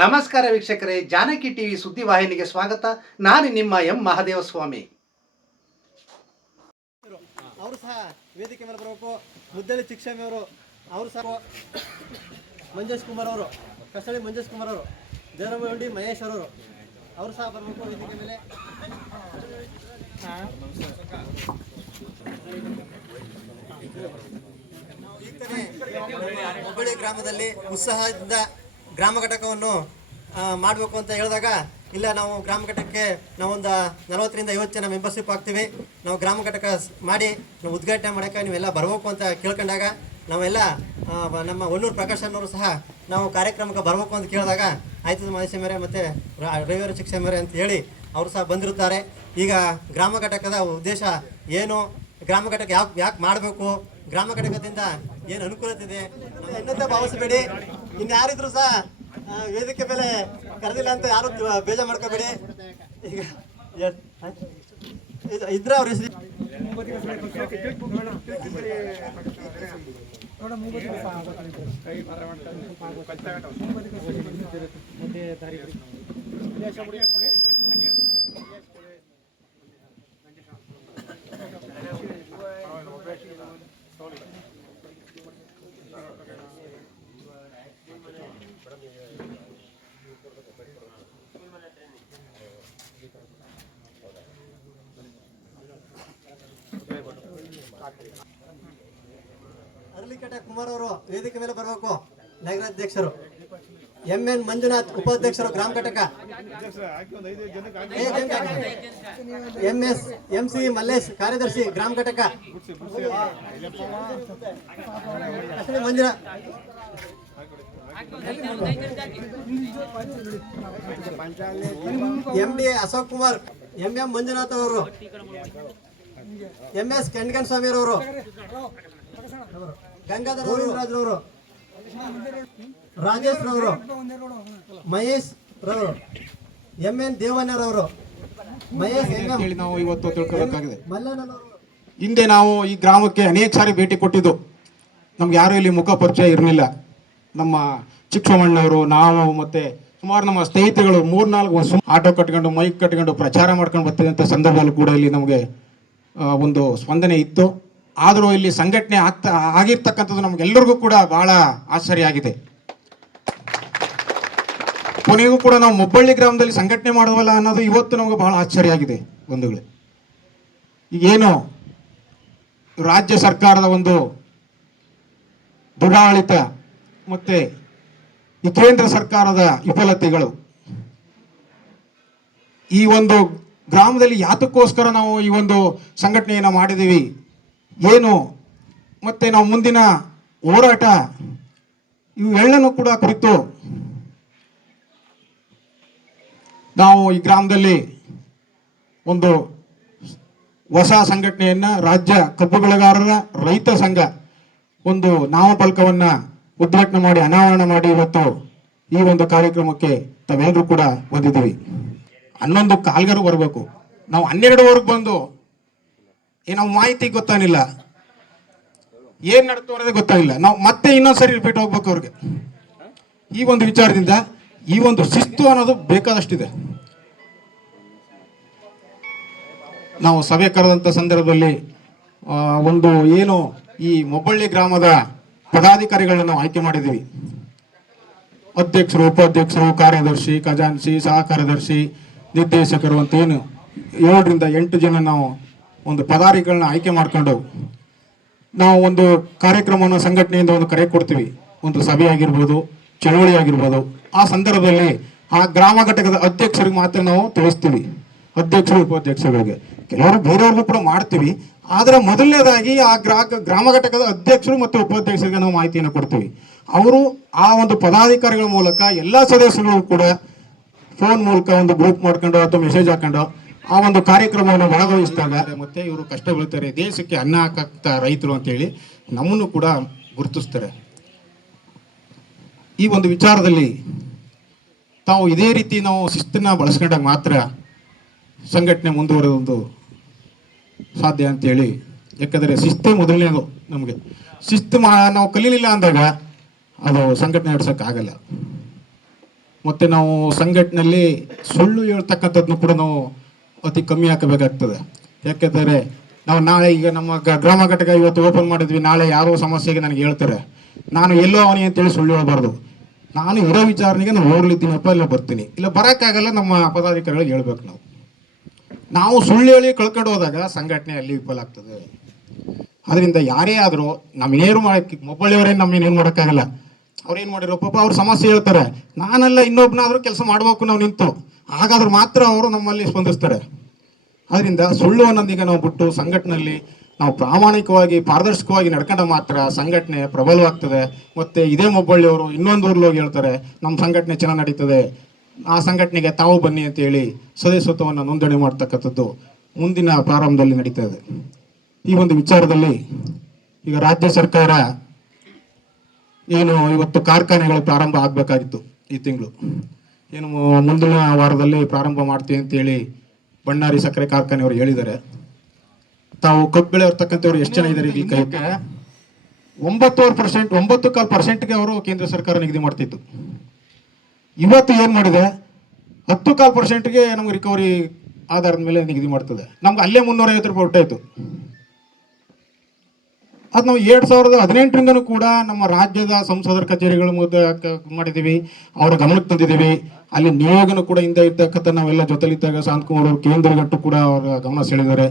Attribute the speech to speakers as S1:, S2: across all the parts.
S1: ನಮಸ್ಕಾರ ವೀಕ್ಷಕರೇ ಜಾನಕಿ ಟಿವಿ ಸುದ್ದಿವಾಹಿನಿಗೆ ಸ್ವಾಗತ. ನಾನು ನಿಮ್ಮ ಎಂ ಮಹಾದೇವ ಸ್ವಾಮಿ
S2: ಅವರು ಸಹ ವೇದಿಕೆ ಮೇಲೆ ಬರಬೇಕು. ಮುದ್ದಲಿ ಚಿಕ್ಷಮಿ ಅವರು ಅವರು ಸಹ ಮಂಜೇಶ್ ಕುಮಾರ್ ಅವರು ಕಸಳಿ ಮಂಜೇಶ್ ಕುಮಾರ್ ಅವರು ದೇವರಮಳ್ಳಿ ಮಹೇಶ್ ಅವರು ಅವರು ಸಹ ಬರಬೇಕು ವೇದಿಕೆ ಮೇಲೆ. ಹುಬ್ಬಳ್ಳಿ ಗ್ರಾಮದಲ್ಲಿ ಉತ್ಸಾಹದಿಂದ ಗ್ರಾಮ ಘಟಕವನ್ನು ಮಾಡಬೇಕು ಅಂತ ಹೇಳಿದಾಗ, ಇಲ್ಲ, ನಾವು ಗ್ರಾಮ ಘಟಕಕ್ಕೆ ನಾವೊಂದು ನಲವತ್ತರಿಂದ ಐವತ್ತು ಜನ ಮೆಂಬರ್ಶಿಪ್ ಆಗ್ತೀವಿ. ನಾವು ಗ್ರಾಮ ಘಟಕ ಮಾಡಿ, ನಾವು ಉದ್ಘಾಟನೆ ಮಾಡೋಕ್ಕೆ ನೀವೆಲ್ಲ ಬರಬೇಕು ಅಂತ ಕೇಳ್ಕೊಂಡಾಗ, ನಾವೆಲ್ಲ ನಮ್ಮ ಒನ್ನೂರು ಪ್ರಕಾಶ್ ಅನ್ನೋರು ಸಹ ನಾವು ಕಾರ್ಯಕ್ರಮಕ್ಕೆ ಬರಬೇಕು ಅಂತ ಕೇಳಿದಾಗ ಆಯ್ತದ ಮಹೇಶ ಮೇರೆ ಮತ್ತು ರವಿವರ ಶಿಕ್ಷೆ ಮೇರೆ ಅಂತ ಹೇಳಿ ಅವರು ಸಹ ಬಂದಿರುತ್ತಾರೆ. ಈಗ ಗ್ರಾಮ ಘಟಕದ ಉದ್ದೇಶ ಏನು? ಗ್ರಾಮ ಘಟಕ ಯಾಕೆ ಯಾಕೆ ಮಾಡಬೇಕು? ಗ್ರಾಮ ಘಟಕದಿಂದ ಏನು ಅನುಕೂಲತೆ ಇದೆ? ಎನ್ನಂತೆ ಭಾವಿಸಬೇಡಿ. ಇನ್ಯಾರಿದ್ರು ಸಹ ವೇದಿಕೆ ಮೇಲೆ ಕರೆದಿಲ್ಲ ಅಂತ ಯಾರು ಬೇಜ ಮಾಡ್ಕೋಬೇಡಿ. ಈಗ ಇದ್ರ ಅವ್ರ ಹೆಸರು. ಅರಳಿಕಟ್ಟೆ ಕುಮಾರ್ ಅವರು ವೇದಿಕೆ ಮೇಲೆ ಬರಬೇಕು. ನಗರಾಧ್ಯಕ್ಷರು. ಎಂ ಎನ್ ಮಂಜುನಾಥ್, ಉಪಾಧ್ಯಕ್ಷರು ಗ್ರಾಮ ಘಟಕ. M S, M C, Mallesh, ಕಾರ್ಯದರ್ಶಿ, ಗ್ರಾಮ ಘಟಕ. Manjunath M D Ashok Kumar, M M Manjunath ಅವರು. ಎಂ ಎಸ್ ಕೆಂಡ್ಗನ್ ಸ್ವಾಮಿ ಅವರು ಗಂಗಾಧರ ಗೋವಿಂದರಾಜ್ರವರು ರಾಜೇಶ್ ರವರು ಮಹೇಶ್ ರವರು ಎಂ ಎನ್ ದೇವಣ್ಣರವರು ಮಹೇಶ್
S3: ಹೇಳಿ ನಾವು ಇವತ್ತು ತಿಳ್ಕೋಬೇಕಾಗಿದೆ ಹಿಂದೆ ನಾವು ಈ ಗ್ರಾಮಕ್ಕೆ ಅನೇಕ ಸಾರಿ ಭೇಟಿ ಕೊಟ್ಟಿದ್ದು. ನಮ್ಗೆ ಯಾರು ಇಲ್ಲಿ ಮುಖ ಪರಿಚಯ ಇರಲಿಲ್ಲ. ನಮ್ಮ ಚಿಕ್ಕಮ್ಮಣ್ಣವರು ನಾವು ಮತ್ತೆ ಸುಮಾರು ನಮ್ಮ ಸ್ನೇಹಿತರುಗಳು ಮೂರ್ನಾಲ್ಕು ವರ್ಷ ಆಟೋ ಕಟ್ಕೊಂಡು ಮೈಕ್ ಕಟ್ಕೊಂಡು ಪ್ರಚಾರ ಮಾಡ್ಕೊಂಡು ಬರ್ತಿದ್ದಂಥ ಸಂದರ್ಭದಲ್ಲಿ ಕೂಡ ಇಲ್ಲಿ ನಮಗೆ ಒಂದು ಸ್ಪಂದನೆ ಇತ್ತು. ಆದರೂ ಇಲ್ಲಿ ಸಂಘಟನೆ ಆಗ್ತಾ, ಆಗಿರ್ತಕ್ಕಂಥದ್ದು ನಮಗೆಲ್ಲರಿಗೂ ಕೂಡ ಬಹಳ ಆಶ್ಚರ್ಯ ಆಗಿದೆ ಕೊನೆಗೂ ಕೂಡ ನಾವು ಮುಬ್ಬಳ್ಳಿ ಗ್ರಾಮದಲ್ಲಿ ಸಂಘಟನೆ ಮಾಡುವಲ್ಲ ಅನ್ನೋದು ಇವತ್ತು ನಮಗೆ ಬಹಳ ಆಶ್ಚರ್ಯ ಆಗಿದೆ ಬಂಧುಗಳು ಈಗೇನು ರಾಜ್ಯ ಸರ್ಕಾರದ ಒಂದು ದುರಾಳಿತ ಮತ್ತೆ ಈ ಕೇಂದ್ರ ಸರ್ಕಾರದ ವಿಫಲತೆಗಳು. ಈ ಒಂದು ಗ್ರಾಮದಲ್ಲಿ ಯಾತಕ್ಕೋಸ್ಕರ ನಾವು ಈ ಒಂದು ಸಂಘಟನೆಯನ್ನು ಮಾಡಿದ್ದೀವಿ ಏನು? ಮತ್ತೆ ನಾವು ಮುಂದಿನ ಹೋರಾಟ ಇವೆಲ್ಲನೂ ಕೂಡ ಕುರಿತು ನಾವು ಈ ಗ್ರಾಮದಲ್ಲಿ ಒಂದು ಹೊಸ ಸಂಘಟನೆಯನ್ನ ರಾಜ್ಯ ಕಬ್ಬು ಬೆಳೆಗಾರರ ರೈತ ಸಂಘ ಒಂದು ನಾಮಫಲಕವನ್ನು ಉದ್ಘಾಟನೆ ಮಾಡಿ ಅನಾವರಣ ಮಾಡಿ ಇವತ್ತು ಈ ಒಂದು ಕಾರ್ಯಕ್ರಮಕ್ಕೆ ತಾವೆಲ್ಲರೂ ಕೂಡ ಬಂದಿದ್ದೀವಿ. ಹನ್ನೊಂದು ಕಾಲ್ಗರು ಬರಬೇಕು. ನಾವು ಹನ್ನೆರಡುವರೆಗೆ ಬಂದು ಏನೋ ಮಾಹಿತಿ ಗೊತ್ತಾಗಿಲ್ಲ ಏನ್ ನಡ್ತು ಅನ್ನೋದೇ ಗೊತ್ತಾಗಿಲ್ಲ ನಾವು ಮತ್ತೆ ಇನ್ನೊಂದ್ಸರಿ ರಿಪೀಟ್ ಹೋಗ್ಬೇಕು ಅವ್ರಿಗೆ. ಈ ಒಂದು ವಿಚಾರದಿಂದ ಈ ಒಂದು ಶಿಸ್ತು ಅನ್ನೋದು ಬೇಕಾದಷ್ಟಿದೆ. ನಾವು ಸಭೆ ಕರೆದಂಥ ಸಂದರ್ಭದಲ್ಲಿ ಒಂದು ಏನು ಈ ಮೊಬ್ಬಳ್ಳಿ ಗ್ರಾಮದ ಪದಾಧಿಕಾರಿಗಳನ್ನ ನಾವು ಆಯ್ಕೆ ಮಾಡಿದ್ದೀವಿ. ಅಧ್ಯಕ್ಷರು, ಉಪಾಧ್ಯಕ್ಷರು, ಕಾರ್ಯದರ್ಶಿ ಖಜಾನ್ಸಿ ಸಹ ಕಾರ್ಯದರ್ಶಿ ನಿರ್ದೇಶಕರು ಅಂತ ಏನು? ಏಳರಿಂದ ಎಂಟು ಜನ ನಾವು ಒಂದು ಪದಾರಿಗಳನ್ನ ಆಯ್ಕೆ ಮಾಡ್ಕೊಂಡು ನಾವು ಒಂದು ಕಾರ್ಯಕ್ರಮವನ್ನು ಸಂಘಟನೆಯಿಂದ ಒಂದು ಕರೆ ಕೊಡ್ತೀವಿ. ಒಂದು ಸಭೆ ಆಗಿರ್ಬೋದು, ಚಳವಳಿ ಆಗಿರ್ಬೋದು. ಆ ಸಂದರ್ಭದಲ್ಲಿ ಆ ಗ್ರಾಮ ಘಟಕದ ಅಧ್ಯಕ್ಷರಿಗೆ ಮಾತ್ರ ನಾವು ತಿಳಿಸ್ತೀವಿ. ಅಧ್ಯಕ್ಷರು, ಉಪಾಧ್ಯಕ್ಷರುಗಳಿಗೆ. ಕೆಲವರು ಬೇರೆಯವ್ರಿಗೂ ಕೂಡ ಮಾಡ್ತೀವಿ. ಆದರೆ ಮೊದಲನೇದಾಗಿ ಆ ಗ್ರಾ ಗ್ರಾಮ ಘಟಕದ ಅಧ್ಯಕ್ಷರು ಮತ್ತು ಉಪಾಧ್ಯಕ್ಷರಿಗೆ ನಾವು ಮಾಹಿತಿಯನ್ನು ಕೊಡ್ತೀವಿ. ಅವರು ಆ ಒಂದು ಪದಾಧಿಕಾರಿಗಳ ಮೂಲಕ ಎಲ್ಲ ಸದಸ್ಯರುಗಳು ಕೂಡ ಫೋನ್ ಮೂಲಕ ಒಂದು ಗ್ರೂಪ್ ಮಾಡ್ಕೊಂಡು ಅಥವಾ ಮೆಸೇಜ್ ಹಾಕೊಂಡು ಆ ಒಂದು ಕಾರ್ಯಕ್ರಮವನ್ನು ಭಾಗವಹಿಸ್ತಾರೆ ಮತ್ತೆ ಇವರು ಕಷ್ಟ ಬೀಳ್ತಾರೆ. ದೇಶಕ್ಕೆ ಅನ್ನ ಹಾಕಕ್ತ ರೈತರು ಅಂತೇಳಿ ನಮ್ಮನ್ನು ಕೂಡ ಗುರುತಿಸ್ತಾರೆ. ಈ ಒಂದು ವಿಚಾರದಲ್ಲಿ ತಾವು ಇದೇ ರೀತಿ ನಾವು ಶಿಸ್ತನ್ನ ಬಳಸ್ಕೊಂಡಾಗ ಮಾತ್ರ ಸಂಘಟನೆ ಮುಂದುವರೆದೊಂದು ಸಾಧ್ಯ ಅಂತೇಳಿ. ಯಾಕಂದರೆ ಶಿಸ್ತೇ ಮೊದಲನೇದು ನಮಗೆ. ಶಿಸ್ತು ಮಾ, ನಾವು ಕಲೀಲಿಲ್ಲ ಅಂದಾಗ ಅದು ಸಂಘಟನೆ ನಡೆಸೋಕ್ಕಾಗಲ್ಲ. ಮತ್ತು ನಾವು ಸಂಘಟನೆಯಲ್ಲಿ ಸುಳ್ಳು ಹೇಳ್ತಕ್ಕಂಥದ್ದನ್ನು ಕೂಡ ನಾವು ಅತಿ ಕಮ್ಮಿ ಹಾಕಬೇಕಾಗ್ತದೆ. ಯಾಕೆಂದರೆ ನಾವು ನಾಳೆ ಈಗ ನಮ್ಮ ಗ್ರಾಮ ಘಟಕ ಇವತ್ತು ಓಪನ್ ಮಾಡಿದ್ವಿ, ನಾಳೆ ಯಾರೋ ಸಮಸ್ಯೆಗೆ ನನಗೆ ಹೇಳ್ತಾರೆ. ನಾನು ಎಲ್ಲೋ ಅವನಿ ಅಂತೇಳಿ ಸುಳ್ಳು ಹೇಳಬಾರ್ದು. ನಾನು ಇರೋ ವಿಚಾರಣೆಗೆ ನಾನು ಹೋಗ್ಲಿದ್ದೀನಪ್ಪ ಇಲ್ಲ ಬರ್ತೀನಿ. ಇಲ್ಲ, ಬರೋಕ್ಕಾಗಲ್ಲ ನಮ್ಮ ಪದಾಧಿಕಾರಿಗಳಿಗೆ ಹೇಳ್ಬೇಕು ನಾವು. ನಾವು ಸುಳ್ಳು ಹೇಳಿ ಕಳ್ಕೊಂಡು ಹೋದಾಗ ಸಂಘಟನೆ ಅಲ್ಲಿ ವಿಫಲ ಆಗ್ತದೆ. ಅದರಿಂದ ಯಾರೇ ಆದರೂ ನಮ್ಮ ಯಾರು ಮಾಡಕ್ಕೆ ನಮ್ಮ ಏನು ಮಾಡೋಕ್ಕಾಗಲ್ಲ. ಅವ್ರೇನು ಮಾಡಿರೋ ಪಾಪ ಅವ್ರ ಸಮಸ್ಯೆ ಹೇಳ್ತಾರೆ. ನಾನಲ್ಲ ಇನ್ನೊಬ್ಬನಾದ್ರೂ ಕೆಲಸ ಮಾಡಬೇಕು ನಾವು ನಿಂತು. ಹಾಗಾದ್ರೆ ಮಾತ್ರ ಅವರು ನಮ್ಮಲ್ಲಿ ಸ್ಪಂದಿಸ್ತಾರೆ. ಅದರಿಂದ ಸುಳ್ಳು ಅನ್ನೋದೀಗ ನಾವು ಬಿಟ್ಟು ಸಂಘಟನೆಯಲ್ಲಿ ನಾವು ಪ್ರಾಮಾಣಿಕವಾಗಿ, ಪಾರದರ್ಶಕವಾಗಿ ನಡ್ಕೊಂಡ ಮಾತ್ರ ಸಂಘಟನೆ ಪ್ರಬಲವಾಗ್ತದೆ. ಮತ್ತೆ ಇದೇ ಮೊಬ್ಬಳ್ಳಿಯವರು ಇನ್ನೊಂದು ಊರಲ್ಲಿ ಹೋಗಿ ಹೇಳ್ತಾರೆ ನಮ್ಮ ಸಂಘಟನೆ ಚೆನ್ನಾಗಿ ನಡೀತದೆ. ಆ ಸಂಘಟನೆಗೆ ತಾವು ಬನ್ನಿ ಅಂತ ಹೇಳಿ ಸದಸ್ಯತ್ವವನ್ನು ನೋಂದಣಿ ಮಾಡ್ತಕ್ಕಂಥದ್ದು ಮುಂದಿನ ಪ್ರಾರಂಭದಲ್ಲಿ ನಡೀತಾ ಇದೆ. ಈ ಒಂದು ವಿಚಾರದಲ್ಲಿ ಈಗ ರಾಜ್ಯ ಸರ್ಕಾರ ಏನು ಇವತ್ತು ಕಾರ್ಖಾನೆಗಳು ಪ್ರಾರಂಭ ಆಗಬೇಕಾಗಿತ್ತು ಈ ತಿಂಗಳು. ಏನು ಮುಂದಿನ ವಾರದಲ್ಲಿ ಪ್ರಾರಂಭ ಮಾಡ್ತೀವಿ ಅಂತೇಳಿ ಬಣ್ಣಾರಿ ಸಕ್ಕರೆ ಕಾರ್ಖಾನೆಯವರು ಹೇಳಿದ್ದಾರೆ. ತಾವು ಕಬ್ಬು ಬೆಳೆಯರ್ತಕ್ಕಂಥವ್ರು ಎಷ್ಟು ಜನ ಇದ್ದಾರೆ ಈಗ ಒಂಬತ್ತುವರೆ ಪರ್ಸೆಂಟ್ ಒಂಬತ್ತು ಕಾಲು ಪರ್ಸೆಂಟ್ಗೆ ಅವರು ಕೇಂದ್ರ ಸರ್ಕಾರ ನಿಗದಿ ಮಾಡ್ತಿತ್ತು. ಇವತ್ತು ಏನು ಮಾಡಿದೆ? ಹತ್ತು ಕಾಲು ಪರ್ಸೆಂಟ್ಗೆ ನಮ್ಗೆ ರಿಕವರಿ ಆಧಾರದ ಮೇಲೆ ನಿಗದಿ ಮಾಡ್ತದೆ. ನಮ್ಗೆ ಅಲ್ಲೇ ಮುನ್ನೂರೈವತ್ತು ರೂಪಾಯಿ ಹೊಟ್ಟಾಯ್ತು ಅದು ನಾವು ಎರಡು ಸಾವಿರದ ಹದಿನೆಂಟರಿಂದನೂ ಕೂಡ ನಮ್ಮ ರಾಜ್ಯದ ಸಂಸದರ ಕಚೇರಿಗಳ ಮಾಡಿದ್ದೀವಿ ಅವರ ಗಮನಕ್ಕೆ ತಂದಿದ್ದೀವಿ ಅಲ್ಲಿ ನಿಯೋಗನೂ ಕೂಡ ಹಿಂದೆ ಇರ್ತಕ್ಕಂಥ ನಾವೆಲ್ಲ ಜೊತೆಲಿದ್ದಾಗ ಶಾಂತಕುಮಾರ್ ಅವರು ಕೇಂದ್ರಗಟ್ಟು ಕೂಡ ಅವರ ಗಮನ ಸೆಳೆದಿದ್ದಾರೆ.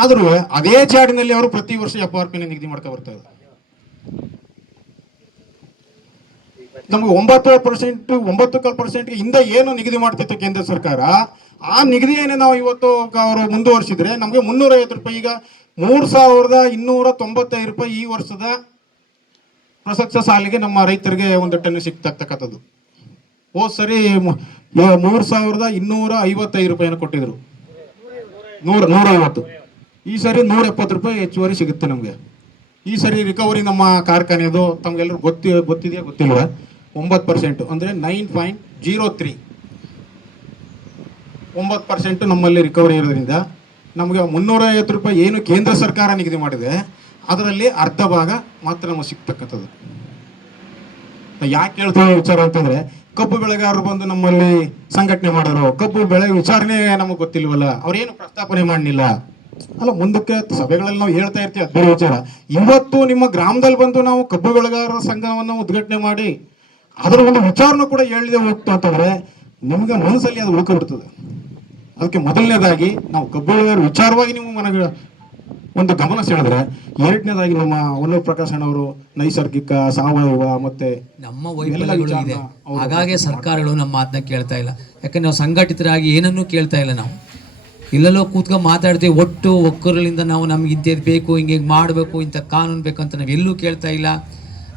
S3: ಆದರೂ ಅದೇ ಚಾಡಿನಲ್ಲಿ ಅವರು ಪ್ರತಿ ವರ್ಷ ಎಫ್ ಆರ್ ಪಿನ ನಿಗದಿ ಮಾಡ್ಕೊ ಬರ್ತಾ ಇದ್ದಾರೆ. ನಮಗೆ ಒಂಬತ್ತು ಪರ್ಸೆಂಟ್, ಒಂಬತ್ತು ಕಾಲು ಪರ್ಸೆಂಟ್ ಹಿಂದ ಏನು ನಿಗದಿ ಮಾಡ್ತಿತ್ತು ಕೇಂದ್ರ ಸರ್ಕಾರ, ಆ ನಿಗದಿಯನ್ನೇ ನಾವು ಇವತ್ತು ಅವರು ಮುಂದುವರಿಸಿದ್ರೆ ನಮಗೆ ಮುನ್ನೂರ ಐವತ್ತು ರೂಪಾಯಿ ಈಗ ಮೂರು ಸಾವಿರದ ಇನ್ನೂರ ತೊಂಬತ್ತೈದು ರೂಪಾಯಿ ಈ ವರ್ಷದ ಪ್ರಸಕ್ತ ಸಾಲಿಗೆ ನಮ್ಮ ರೈತರಿಗೆ ಒಂದು ಟನ್ ಸಿಗ್ತಕ್ಕಂಥದ್ದು. ಓ, ಸರಿ ಮೂರು ಸಾವಿರದ ಇನ್ನೂರ ಐವತ್ತೈದು ರೂಪಾಯಿನ ಕೊಟ್ಟಿದ್ರು. ನೂರ ನೂರ ಐವತ್ತು ಈ ಸರಿ ನೂರ ಎಪ್ಪತ್ತು ರೂಪಾಯಿ ಹೆಚ್ಚುವರಿ ಸಿಗುತ್ತೆ ನಮಗೆ. ಈ ಸರಿ ರಿಕವರಿ ನಮ್ಮ ಕಾರ್ಖಾನೆದು ತಮಗೆಲ್ಲರೂ ಗೊತ್ತಿ, ಗೊತ್ತಿದೆಯಾ? ಗೊತ್ತಿಲ್ಲ. ಒಂಬತ್ತು ಪರ್ಸೆಂಟ್. ಅಂದರೆ ನೈನ್ ಪಾಯಿಂಟ್ ಜೀರೋ ತ್ರೀ. ಒಂಬತ್ತು ಪರ್ಸೆಂಟ್ ನಮ್ಮಲ್ಲಿ ರಿಕವರಿ ಇರೋದ್ರಿಂದ ನಮಗೆ ಮುನ್ನೂರ ಐವತ್ತು ರೂಪಾಯಿ ಏನು ಕೇಂದ್ರ ಸರ್ಕಾರ ನಿಗದಿ ಮಾಡಿದೆ, ಅದರಲ್ಲಿ ಅರ್ಧ ಭಾಗ ಮಾತ್ರ ನಮಗೆ ಸಿಗ್ತಕ್ಕಂಥದ್ದು. ಯಾಕೆ ಹೇಳ್ತೀವಿ ವಿಚಾರ ಅಂತಂದ್ರೆ ಕಬ್ಬು ಬೆಳೆಗಾರರು ಬಂದು ನಮ್ಮಲ್ಲಿ ಸಂಘಟನೆ ಮಾಡೋರು, ಕಬ್ಬು ಬೆಳೆ ವಿಚಾರಣೆ ನಮಗೆ ಗೊತ್ತಿಲ್ವಲ್ಲ, ಅವ್ರೇನು ಪ್ರಸ್ತಾಪನೆ ಮಾಡಲಿಲ್ಲ. ಅಲ್ಲ, ಮುಂದಕ್ಕೆ ಸಭೆಗಳಲ್ಲಿ ನಾವು ಹೇಳ್ತಾ ಇರ್ತೀವಿ, ಅದೇ ವಿಚಾರ. ಇವತ್ತು ನಿಮ್ಮ ಗ್ರಾಮದಲ್ಲಿ ಬಂದು ನಾವು ಕಬ್ಬು ಬೆಳೆಗಾರರ ಸಂಘವನ್ನು ಉದ್ಘಾಟನೆ ಮಾಡಿ ಅದರ ಒಂದು ವಿಚಾರನೂ ಕೂಡ ಹೇಳಿದೆ ಹೋಗ್ತು ಅಂತಂದ್ರೆ, ನಿಮ್ಗೆ ಮನಸ್ಸಲ್ಲಿ ಅದು ಉಳ್ಕೊಬಿಡ್ತದೆ ಅದಕ್ಕೆ ಮೊದಲನೇದಾಗಿ ನಾವು ಕಬ್ಬು ವಿಚಾರವಾಗಿ ನೀವು ಮನಗ ಒಂದು ಗಮನ ಸೆಳೆದ್ರೆ ಎರಡನೇದಾಗಿ ನಮ್ಮ ಒಲ್ಲೂರು ಪ್ರಕಾಶ್ ಅಣ್ಣವರು ನೈಸರ್ಗಿಕ ಸಾವಯವ ಮತ್ತೆ
S4: ನಮ್ಮ ವೈಫಲ್ಯಗಳು ಇದೆ. ಹಾಗಾಗಿ ಸರ್ಕಾರಗಳು ನಮ್ಮ ಮಾತನ್ನ ಕೇಳ್ತಾ ಇಲ್ಲ. ಯಾಕಂದ್ರೆ ನಾವು ಸಂಘಟಿತರಾಗಿ ಏನನ್ನೂ ಕೇಳ್ತಾ ಇಲ್ಲ ನಾವು. ಇಲ್ಲೆಲ್ಲೋ ಕೂತ್ಕೊಂಡು ಮಾತಾಡ್ತೀವಿ ಒಟ್ಟು ಒಕ್ಕರಲಿಂದ ನಾವು ನಮ್ಗೆ ಇಂಥದ್ದು ಬೇಕು ಹಿಂಗೆ ಮಾಡಬೇಕು ಇಂಥ ಕಾನೂನು ಬೇಕು ಅಂತ ನಾವು ಎಲ್ಲೂ ಕೇಳ್ತಾ ಇಲ್ಲ.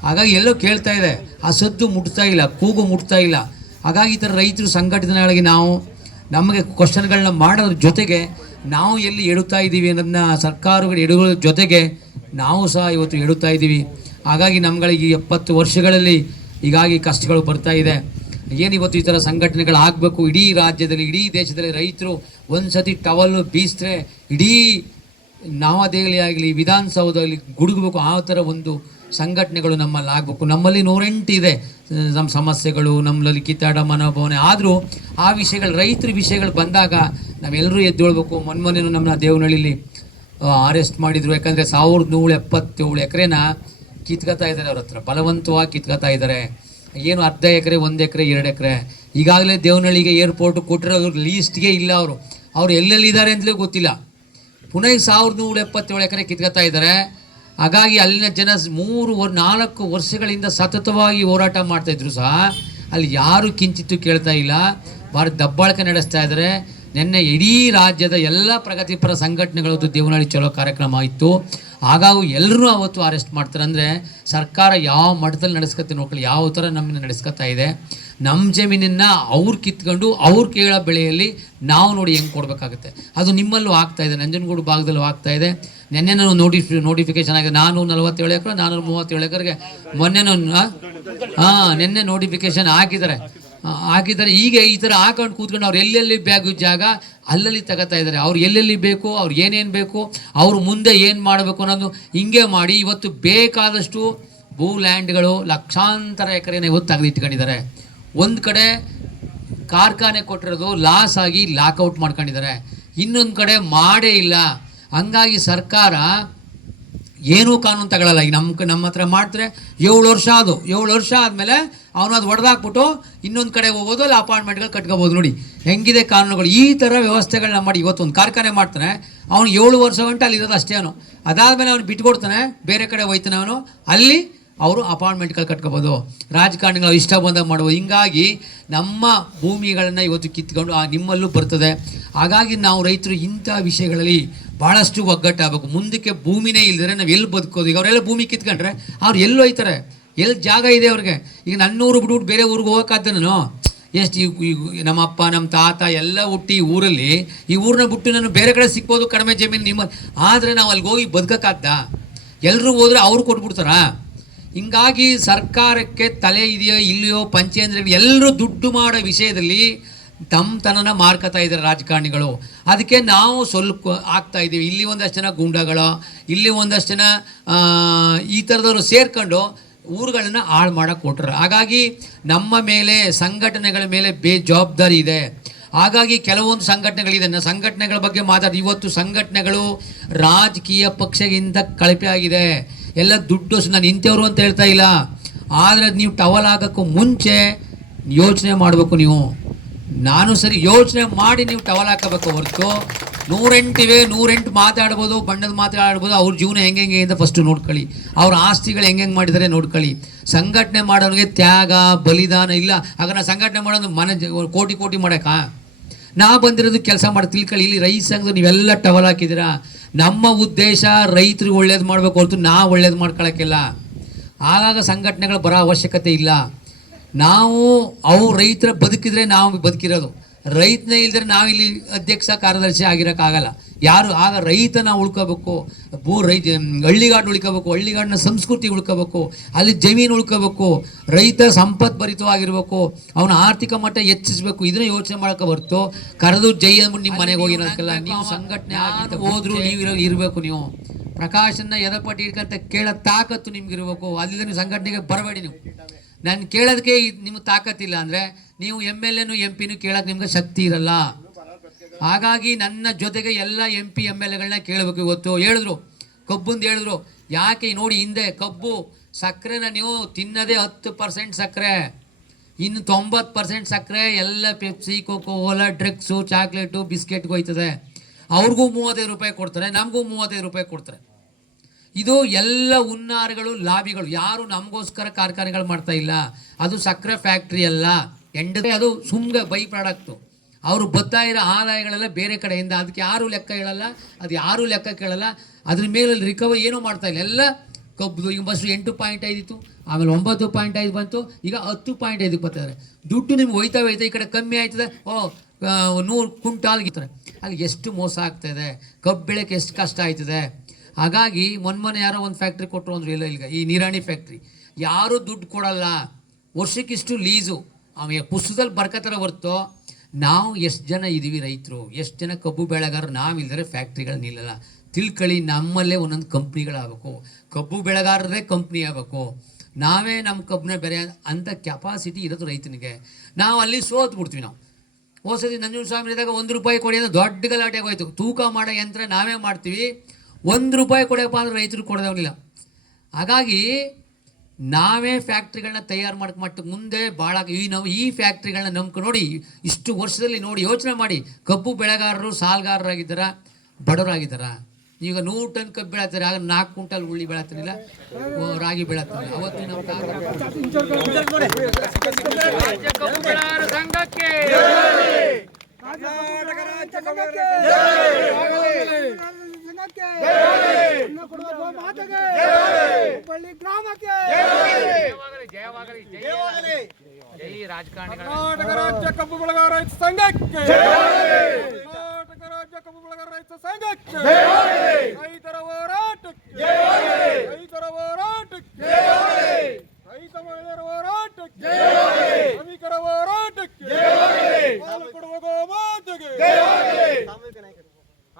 S4: ಹಾಗಾಗಿ ಎಲ್ಲೋ ಕೇಳ್ತಾ ಇದೆ. ಆ ಸದ್ದು ಮುಟ್ತಾ ಇಲ್ಲ ಕೂಗು ಮುಟ್ತಾ ಇಲ್ಲ. ಹಾಗಾಗಿ ಈ ಥರ ರೈತರು ಸಂಘಟನೆಗಳಿಗೆ ನಾವು ನಮಗೆ ಕ್ವಶನ್ಗಳನ್ನ ಮಾಡೋದ್ರ ಜೊತೆಗೆ ನಾವು ಎಲ್ಲಿ ಹೇಳುತ್ತಾ ಇದ್ದೀವಿ ಅನ್ನೋದನ್ನ ಸರ್ಕಾರಗಳು ಎಡುಗಳ ಜೊತೆಗೆ ನಾವು ಸಹ ಇವತ್ತು ಹೇಳುತ್ತಾ ಇದ್ದೀವಿ. ಹಾಗಾಗಿ ನಮ್ಗಳಿಗೆ ಈ ಎಪ್ಪತ್ತು ವರ್ಷಗಳಲ್ಲಿ ಹೀಗಾಗಿ ಕಷ್ಟಗಳು ಬರ್ತಾ ಇದೆ. ಏನು ಇವತ್ತು ಈ ಥರ ಸಂಘಟನೆಗಳು ಆಗಬೇಕು ಇಡೀ ರಾಜ್ಯದಲ್ಲಿ, ಇಡೀ ದೇಶದಲ್ಲಿ ರೈತರು ಒಂದು ಸತಿ ಟವಲ್ಲು ಬೀಸಿದ್ರೆ ಇಡೀ ನವದೆಹಲಿ ಆಗಲಿ ವಿಧಾನಸೌಧ ಆಗಲಿ ಗುಡುಗಬೇಕು. ಆ ಥರ ಒಂದು ಸಂಘಟನೆಗಳು ನಮ್ಮಲ್ಲಿ ಆಗಬೇಕು ನಮ್ಮಲ್ಲಿ ನೂರೆಂಟು ಇದೆ. ನಮ್ಮ ಸಮಸ್ಯೆಗಳು, ನಮ್ಮಲ್ಲಿ ಕಿತ್ತಾಡ ಮನೋಭಾವನೆ. ಆದರೂ ಆ ವಿಷಯಗಳು, ರೈತರ ವಿಷಯಗಳು ಬಂದಾಗ ನಾವೆಲ್ಲರೂ ಎದ್ದೇಳ್ಬೇಕು. ಮೊನ್ಮೊನ್ನೆನೂ ನಮ್ಮನ್ನ ದೇವನಹಳ್ಳಿಲಿ ಅರೆಸ್ಟ್ ಮಾಡಿದರು. ಯಾಕಂದರೆ ಸಾವಿರದ ನೂರ ಎಪ್ಪತ್ತೇಳು ಎಕರೆನ ಕಿತ್ಕೊತಾ ಇದ್ದಾರೆ ಅವ್ರ ಹತ್ರ. ಬಲವಂತವಾಗಿ ಕಿತ್ಕೊತಾ ಇದ್ದಾರೆ. ಏನು ಅರ್ಧ ಎಕರೆ, ಒಂದು ಎಕರೆ, ಎರಡು ಎಕರೆ. ಈಗಾಗಲೇ ದೇವನಹಳ್ಳಿಗೆ ಏರ್ಪೋರ್ಟ್ ಕೊಟ್ಟಿರೋ ಲೀಸ್ಟ್ಗೆ ಇಲ್ಲ ಅವರು. ಅವ್ರು ಎಲ್ಲೆಲ್ಲಿದ್ದಾರೆ ಅಂತಲೇ ಗೊತ್ತಿಲ್ಲ. ಪುನಃ ಸಾವಿರದ ನೂರ ಎಪ್ಪತ್ತೇಳು ಎಕರೆ ಕಿತ್ಕೊತಾ ಇದ್ದಾರೆ. ಹಾಗಾಗಿ ಅಲ್ಲಿನ ಜನ ಮೂರು ನಾಲ್ಕು ವರ್ಷಗಳಿಂದ ಸತತವಾಗಿ ಹೋರಾಟ ಮಾಡ್ತಾ ಇದ್ರು ಸಹ. ಅಲ್ಲಿ ಯಾರು ಕಿಂಚಿತ್ತು ಕೇಳ್ತಾ ಇಲ್ಲ. ಭಾರಿ ದಬ್ಬಾಳಕೆ ನಡೆಸ್ತಾ ಇದ್ದಾರೆ ನಿನ್ನೆ ಇಡೀ ರಾಜ್ಯದ ಎಲ್ಲ ಪ್ರಗತಿಪರ ಸಂಘಟನೆಗಳದ್ದು ದೇವನಹಳ್ಳಿ ಚಲೋ ಕಾರ್ಯಕ್ರಮ ಆಯಿತು ಹಾಗಾಗಿ ಎಲ್ಲರೂ ಅವತ್ತು ಅರೆಸ್ಟ್ ಮಾಡ್ತಾರೆ. ಅಂದರೆ ಸರ್ಕಾರ ಯಾವ ಮಟ್ಟದಲ್ಲಿ ನಡೆಸ್ಕತ್ತೆ ನೋಡ್ಕೊಳ್ಳಿ. ಯಾವ ಥರ ನಮ್ಮನ್ನು ನಡೆಸ್ಕೊತಾ ಇದೆ. ನಮ್ಮ ಜಮೀನನ್ನು ಅವ್ರು ಕಿತ್ಕೊಂಡು ಅವ್ರು ಕೇಳೋ ಬೆಳೆಯಲ್ಲಿ ನಾವು ನೋಡಿ ಹೆಂಗೆ ಕೊಡಬೇಕಾಗುತ್ತೆ. ಅದು ನಿಮ್ಮಲ್ಲೂ ಆಗ್ತಾ ಇದೆ, ನಂಜನಗೂಡು ಭಾಗದಲ್ಲೂ ಆಗ್ತಾ ಇದೆ. ನಿನ್ನೆ ನಾನು ನೋಟಿಫಿ ನೋಟಿಫಿಕೇಶನ್ ಆಗಿದೆ. ನಾನು ನಲವತ್ತೇಳು ಎಕರೆ ನಾನ್ನೂರ ಮೂವತ್ತೇಳು ಎಕರೆಗೆ ಮೊನ್ನೆನೂ ಹಾಂ, ನಿನ್ನೆ ನೋಟಿಫಿಕೇಶನ್ ಹಾಕಿದ್ದಾರೆ. ಹಾಕಿದ್ದಾರೆ. ಈಗ ಈ ಥರ ಹಾಕೊಂಡು ಕೂತ್ಕೊಂಡು ಅವ್ರು ಎಲ್ಲೆಲ್ಲಿ ಬ್ಯಾಗ್ ಜಾಗ, ಅಲ್ಲಲ್ಲಿ ತಗೋತಾ ಇದ್ದಾರೆ. ಅವ್ರು ಎಲ್ಲೆಲ್ಲಿ ಬೇಕು, ಅವ್ರು ಏನೇನು ಬೇಕು, ಅವ್ರು ಮುಂದೆ ಏನು ಮಾಡಬೇಕು ಅನ್ನೋದು ಹಿಂಗೆ ಮಾಡಿ ಇವತ್ತು ಬೇಕಾದಷ್ಟು ಭೂ ಲ್ಯಾಂಡ್ಗಳು ಲಕ್ಷಾಂತರ ಎಕರೆನ ಇವತ್ತು ತೆಗೆದಿಟ್ಕೊಂಡಿದ್ದಾರೆ. ಒಂದು ಕಡೆ ಕಾರ್ಖಾನೆ ಕೊಟ್ಟಿರೋದು ಲಾಸ್ ಆಗಿ ಲಾಕೌಟ್ ಮಾಡ್ಕೊಂಡಿದ್ದಾರೆ. ಇನ್ನೊಂದು ಕಡೆ ಮಾಡೇ ಇಲ್ಲ. ಹಂಗಾಗಿ ಸರ್ಕಾರ ಏನೂ ಕಾನೂನು ತಗೊಳ್ಳಲ್ಲ ಈಗ ನಮ್ಮ ನಮ್ಮ ಹತ್ರ ಮಾಡ್ತಾರೆ ಏಳು ವರ್ಷ ಅದು ಏಳು ವರ್ಷ ಆದಮೇಲೆ ಅವನು ಅದು ಹೊಡೆದಾಕ್ಬಿಟ್ಟು ಇನ್ನೊಂದು ಕಡೆ ಹೋಗೋದು, ಅಲ್ಲಿ ಅಪಾಯಿಂಟ್ಮೆಂಟ್ಗಳು ಕಟ್ಕೋಬೋದು ನೋಡಿ. ಹೆಂಗಿದೆ ಕಾನೂನುಗಳು? ಈ ಥರ ವ್ಯವಸ್ಥೆಗಳನ್ನ ಮಾಡಿ ಇವತ್ತು ಒಂದು ಕಾರ್ಖಾನೆ ಮಾಡ್ತಾನೆ. ಅವನು ಏಳು ವರ್ಷ ಗಂಟೆ ಅಲ್ಲಿ ಇರೋದು ಅಷ್ಟೇ ಅವನು ಅದಾದಮೇಲೆ ಅವನು ಬಿಟ್ಕೊಡ್ತಾನೆ. ಬೇರೆ ಕಡೆ ಹೋಯ್ತಾನೆ ಅವನು. ಅಲ್ಲಿ ಅವರು ಅಪಾರ್ಟ್ಮೆಂಟ್ಗಳು ಕಟ್ಕೋಬೋದು. ರಾಜಕಾರಣಿಗಳು ಇಷ್ಟ ಬಂದಾಗ ಮಾಡ್ಬೋದು ಹಿಂಗಾಗಿ ನಮ್ಮ ಭೂಮಿಗಳನ್ನು ಇವತ್ತು ಕಿತ್ಕೊಂಡು ಆ ನಿಮ್ಮಲ್ಲೂ ಬರ್ತದೆ. ಹಾಗಾಗಿ ನಾವು ರೈತರು ಇಂಥ ವಿಷಯಗಳಲ್ಲಿ ಭಾಳಷ್ಟು ಒಗ್ಗಟ್ಟಾಗಬೇಕು. ಮುಂದಕ್ಕೆ ಭೂಮಿನೇ ಇಲ್ಲದ್ರೆ ನಾವು ಎಲ್ಲಿ ಬದುಕೋದು? ಈಗ ಅವರೆಲ್ಲ ಭೂಮಿ ಕಿತ್ಕೊಂಡ್ರೆ ಅವ್ರು ಎಲ್ಲಿ ಹೋಯ್ತಾರೆ. ಎಲ್ಲಿ ಜಾಗ ಇದೆ ಅವ್ರಿಗೆ? ಈಗ ನನ್ನೂರು ಬಿಟ್ಬಿಟ್ಟು ಬೇರೆ ಊರಿಗೆ ಹೋಗೋಕ್ಕಾದ ನಾನು ಎಷ್ಟು ನಮ್ಮ ಅಪ್ಪ, ನಮ್ಮ ತಾತ ಎಲ್ಲ ಹುಟ್ಟಿ ಊರಲ್ಲಿ ಈ ಊರನ್ನ ಬಿಟ್ಟು ನಾನು ಬೇರೆ ಕಡೆ ಸಿಕ್ಬೋದು ಕಡಿಮೆ ಜಮೀನು ನಿಮ್ಮ ಆದರೆ ನಾವು ಅಲ್ಲಿಗೆ ಹೋಗಿ ಬದುಕಕ್ಕಾಗ್ದ? ಎಲ್ಲರೂ ಹೋದ್ರೆ ಅವ್ರು ಕೊಟ್ಬಿಡ್ತಾರಾ? ಹಿಂಗಾಗಿ ಸರ್ಕಾರಕ್ಕೆ ತಲೆ ಇದೆಯೋ ಇಲ್ಲಿಯೋ ಪಂಚೇಂದ್ರಿಗಳು ಎಲ್ಲರೂ ದುಡ್ಡು ಮಾಡೋ ವಿಷಯದಲ್ಲಿ ತಮ್ಮತನನ ಮಾರ್ಕತಾ ಇದ್ದಾರೆ ರಾಜಕಾರಣಿಗಳು. ಅದಕ್ಕೆ ನಾವು ಸ್ವಲ್ಪ ಆಗ್ತಾ ಇದ್ದೀವಿ. ಇಲ್ಲಿ ಒಂದಷ್ಟು ಜನ ಗುಂಡಗಳು, ಇಲ್ಲಿ ಒಂದಷ್ಟು ಜನ ಈ ಥರದವರು ಸೇರ್ಕೊಂಡು ಊರುಗಳನ್ನ ಹಾಳು ಮಾಡೋಕ್ಕೆ ಕೊಟ್ಟರು ಹಾಗಾಗಿ ನಮ್ಮ ಮೇಲೆ, ಸಂಘಟನೆಗಳ ಮೇಲೆ ಬೇಜವಾಬ್ದಾರಿ ಇದೆ. ಹಾಗಾಗಿ ಕೆಲವೊಂದು ಸಂಘಟನೆಗಳಿದೆ. ನಾ ಸಂಘಟನೆಗಳ ಬಗ್ಗೆ ಮಾತಾಡಿ. ಇವತ್ತು ಸಂಘಟನೆಗಳು ರಾಜಕೀಯ ಪಕ್ಷಗಿಂತ ಕಳಪೆ ಆಗಿದೆ. ಎಲ್ಲ ದುಡ್ಡು ನಾನು ಇಂಥವ್ರು ಅಂತ ಹೇಳ್ತಾ ಇಲ್ಲ. ಆದರೆ ನೀವು ಟವಲ್ ಹಾಕೋಕ್ಕೂ ಮುಂಚೆ ಯೋಚನೆ ಮಾಡಬೇಕು ನೀವು. ನಾನು ಸರಿ ಯೋಚನೆ ಮಾಡಿ ನೀವು ಟವಲ್ ಹಾಕಬೇಕು ಹೊರತು. ನೂರೆಂಟಿವೆ ನೂರೆಂಟು ಮಾತಾಡ್ಬೋದು, ಬಣ್ಣದ ಮಾತಾಡ್ಬೋದು, ಅವ್ರ ಜೀವನ ಹೆಂಗೆ ಹೆಂಗೆ ಅಂತ ಫಸ್ಟು ನೋಡ್ಕೊಳ್ಳಿ. ಅವ್ರ ಆಸ್ತಿಗಳು ಹೆಂಗೆ ಹೆಂಗೆ ಮಾಡಿದ್ದಾರೆ ನೋಡ್ಕೊಳ್ಳಿ. ಸಂಘಟನೆ ಮಾಡೋನಿಗೆ ತ್ಯಾಗ, ಬಲಿದಾನ ಇಲ್ಲ. ಆಗ ನಾ ಸಂಘಟನೆ ಮಾಡೋದು ಮನೆ ಕೋಟಿ ಕೋಟಿ ಮಾಡೋಕ್ಕಾ? ನಾ ಬಂದಿರೋದು ಕೆಲಸ ಮಾಡಿ, ತಿಳ್ಕೊಳ್ಳಿ, ಇಲ್ಲಿ ರೈತ ಸಂಘದ ನೀವೆಲ್ಲ ಟವಲ್ ಹಾಕಿದ್ದೀರಾ? ನಮ್ಮ ಉದ್ದೇಶ ರೈತರಿಗೆ ಒಳ್ಳೇದು ಮಾಡಬೇಕು ಹೊರತು ನಾ ಒಳ್ಳೇದು ಮಾಡ್ಕೊಳಕ್ಕಿಲ್ಲ. ಆಗಾಗ ಸಂಘಟನೆಗಳು ಬರೋ ಅವಶ್ಯಕತೆ ಇಲ್ಲ. ನಾವು ಅವು ರೈತರ ಬದುಕಿದ್ರೆ ನಾವು ಬದುಕಿರೋದು. ರೈತನೇ ಇಲ್ದ್ರೆ ನಾವಿಲ್ಲಿ ಅಧ್ಯಕ್ಷ ಕಾರ್ಯದರ್ಶಿ ಆಗಿರೋಕ್ಕಾಗಲ್ಲ. ಯಾರು ಆಗ ರೈತನ ಉಳ್ಕೋಬೇಕು ಭೂ ರೈತ ಹಳ್ಳಿಗಾಡು ಉಳ್ಕೋಬೇಕು ಹಳ್ಳಿಗಾಡಿನ ಸಂಸ್ಕೃತಿ ಉಳ್ಕೋಬೇಕು ಅಲ್ಲಿ ಜಮೀನು ಉಳ್ಕೋಬೇಕು ರೈತ ಸಂಪತ್ ಭರಿತವಾಗಿರ್ಬೇಕು ಅವನ ಆರ್ಥಿಕ ಮಟ್ಟ ಹೆಚ್ಚಿಸ್ಬೇಕು ಇದನ್ನ ಯೋಚನೆ ಮಾಡೋಕೆ ಬರ್ತು ಕರೆದು ಜೈ ಅಂದ್ಬಿಟ್ಟು ನಿಮ್ಮ ಮನೆಗೆ ಹೋಗಿರೋದಕ್ಕೆಲ್ಲ ನೀವು ಸಂಘಟನೆ ಆಗಿ ಹೋದ್ರು ನೀವು ಇರೋ ಇರಬೇಕು ನೀವು. ಪ್ರಕಾಶನ್ನ ಎದಪಟ್ಟಿ ಇಟ್ಕೊಂತ ಕೇಳೋ ತಾಕತ್ತು ನಿಮ್ಗೆ ಇರಬೇಕು ಅಲ್ಲಿಂದ ನೀವು ಸಂಘಟನೆಗೆ ಬರಬೇಡಿ ನೀವು. ನಾನು ಕೇಳೋದಕ್ಕೆ ನಿಮ್ಗೆ ತಾಕತ್ತಿಲ್ಲ ಅಂದರೆ ನೀವು ಎಂ ಎಲ್ ಎನು ಎಂ ಪಿನೂ ಕೇಳೋಕೆ ನಿಮ್ಗೆ ಶಕ್ತಿ ಇರಲ್ಲ. ಹಾಗಾಗಿ ನನ್ನ ಜೊತೆಗೆ ಎಲ್ಲ ಎಂ ಪಿ ಎಂ ಎಲ್ ಎಗಳನ್ನ ಕೇಳಬೇಕು ಇವತ್ತು. ಹೇಳಿದ್ರು, ಕಬ್ಬಂದು ಹೇಳಿದ್ರು, ಯಾಕೆ ನೋಡಿ ಹಿಂದೆ ಕಬ್ಬು ಸಕ್ಕರೆನ ನೀವು ತಿನ್ನೋದೇ ಹತ್ತು ಪರ್ಸೆಂಟ್ ಸಕ್ಕರೆ ಇನ್ನು ತೊಂಬತ್ತು ಪರ್ಸೆಂಟ್ ಸಕ್ಕರೆ ಎಲ್ಲ Pepsi Coca Cola drugs chocolate ಬಿಸ್ಕೆಟ್ಗೆ ಹೋಯ್ತದೆ ಅವ್ರಿಗೂ ಮೂವತ್ತೈದು ರೂಪಾಯಿ ಕೊಡ್ತಾರೆ, ನಮಗೂ ಮೂವತ್ತೈದು ರೂಪಾಯಿ ಕೊಡ್ತಾರೆ. ಇದು ಎಲ್ಲ ಹುನ್ನಾರಗಳು, ಲಾಬಿಗಳು. ಯಾರು ನಮಗೋಸ್ಕರ ಕಾರ್ಖಾನೆಗಳು ಮಾಡ್ತಾ ಇಲ್ಲ. ಅದು ಸಕ್ಕರೆ ಫ್ಯಾಕ್ಟ್ರಿ ಅಲ್ಲ. ಎಂಡದೆ ಅದು ಸುಮ್ಗೆ ಬೈ ಪ್ರಾಡಕ್ಟು. ಅವರು ಬರ್ತಾ ಇರೋ ಆದಾಯಗಳೆಲ್ಲ ಬೇರೆ ಕಡೆಯಿಂದ, ಅದಕ್ಕೆ ಯಾರು ಲೆಕ್ಕ ಹೇಳಲ್ಲ, ಅದು ಯಾರು ಲೆಕ್ಕ ಕೇಳಲ್ಲ. ಅದ್ರ ಮೇಲೆ ರಿಕವರ್ ಏನೂ ಮಾಡ್ತಾ ಇಲ್ಲ. ಎಲ್ಲ ಕಬ್ಬು, ಈಗ ಬಸ್ ಎಂಟು ಪಾಯಿಂಟ್ ಐದಿತ್ತು ಆಮೇಲೆ ಒಂಬತ್ತು ಪಾಯಿಂಟ್ ಐದು ಬಂತು, ಈಗ ಹತ್ತು ಪಾಯಿಂಟ್ ಐದಕ್ಕೆ ಬರ್ತಾರೆ ದುಡ್ಡು ನಿಮ್ಗೆ ಹೋಯ್ತಾ ಹೋಯ್ತಾ ಈ ಕಡೆ ಕಮ್ಮಿ ಆಯ್ತದೆ. ಓ ನೂರು ಕುಂಟಾಲ್ಗೆ ಇರ್ತಾರೆ. ಅಲ್ಲಿ ಎಷ್ಟು ಮೋಸ ಆಗ್ತಾಯಿದೆ ಕಬ್ಬು ಬೆಳೆಕ್ಕೆ ಎಷ್ಟು ಕಷ್ಟ ಆಯ್ತದೆ. ಹಾಗಾಗಿ ಮೊನ್ನೆ ಯಾರೋ ಒಂದು ಫ್ಯಾಕ್ಟ್ರಿ ಕೊಟ್ಟರು ಅಂದರು, ಇಲ್ಲ ಈಗ ಈ ನೀರಾಣಿ ಫ್ಯಾಕ್ಟ್ರಿ ಯಾರೂ ದುಡ್ಡು ಕೊಡಲ್ಲ. ವರ್ಷಕ್ಕಿಷ್ಟು ಲೀಸು ಅವನಿಗೆ ಪುಸ್ತಕದಲ್ಲಿ ಬರ್ಕತ್ತಾರ ಹೊರ್ತೋ, ನಾವು ಎಷ್ಟು ಜನ ಇದ್ದೀವಿ ರೈತರು, ಎಷ್ಟು ಜನ ಕಬ್ಬು ಬೆಳೆಗಾರರು ನಾವಿಲ್ಲದ್ರೆ ಫ್ಯಾಕ್ಟ್ರಿಗಳು ನಿಲ್ಲಲ್ಲ ತಿಳ್ಕೊಳ್ಳಿ ನಮ್ಮಲ್ಲೇ ಒಂದೊಂದು ಕಂಪ್ನಿಗಳಾಗಬೇಕು ಕಬ್ಬು ಬೆಳೆಗಾರರೇ ಕಂಪ್ನಿ ಆಗಬೇಕು. ನಾವೇ ನಮ್ಮ ಕಬ್ಬನ್ನ ಬೆರೆ ಅಂಥ ಕೆಪಾಸಿಟಿ ಇರೋದು ರೈತನಿಗೆ. ನಾವು ಅಲ್ಲಿ ಸೋತ್ ಬಿಡ್ತೀವಿ ನಾವು. ಹೋಸತಿ ನಂಜುನ ಸ್ವಾಮಿ ಇದ್ದಾಗ ಒಂದು ರೂಪಾಯಿ ಕೊಡಿ ಅಂದರೆ ದೊಡ್ಡ ಗಲಾಟೆಗೆ ಆಗೋಯ್ತು. ತೂಕ ಮಾಡೋ ಯಂತ್ರ ನಾವೇ ಮಾಡ್ತೀವಿ. ಒಂದು ರೂಪಾಯಿ ಕೊಡಪ್ಪ ಅಂದ್ರೆ ರೈತರು ಕೊಡೋದಿಲ್ಲ ಹಾಗಾಗಿ ನಾವೇ ಫ್ಯಾಕ್ಟ್ರಿಗಳನ್ನ ತಯಾರು ಮಾಡಕ್ಕೆ ಮಟ್ಟ ಮುಂದೆ ಭಾಳ ಈ ನಾವು ಈ ಫ್ಯಾಕ್ಟ್ರಿಗಳನ್ನ ನಂಬ್ಕೊಂಡು ನೋಡಿ ಇಷ್ಟು ವರ್ಷದಲ್ಲಿ ನೋಡಿ ಯೋಚನೆ ಮಾಡಿ ಕಬ್ಬು ಬೆಳೆಗಾರರು ಸಾಲಗಾರರಾಗಿದ್ದಾರ ಬಡವರಾಗಿದ್ದಾರ? ಈಗ ನೂರು ಟನ್ ಕಬ್ಬು ಬೆಳತ್ತಾರೆ ಆಗ ನಾಲ್ಕು ಕ್ವಿಂಟಲ್ ಉಳ್ಳಿ ಬೆಳತ್ತಿರಲಿಲ್ಲ ರಾಗಿ ಬೆಳತಾರೆ ಅವತ್ತು ನಾವು
S5: ಹುಬ್ಬಳ್ಳಿ ಗ್ರಾಮಕ್ಕೆ! ಕರ್ನಾಟಕ ರಾಜ್ಯ ಕಬ್ಬು ಬೆಳೆಗಾರ ರೈತ ಸಂಘಕ್ಕೆ! ಕರ್ನಾಟಕ ರಾಜ್ಯ ಕಬ್ಬು ಬೆಳೆಗಾರ ರೈತ ಸಂಘಕ್ಕೆ! ರೈತರ ಹೋರಾಟಕ್ಕೆ! ರೈತರ ಹೋರಾಟಕ್ಕೆ! ರೈತ ಮಹಿಳೆಯರ ಹೋರಾಟಕ್ಕೆ! ಶ್ರಮಿಕರ ಹೋರಾಟಕ್ಕೆ! ಹಾಲು ಕೊಡುವ ಗೋಮಾತೆಗೆ!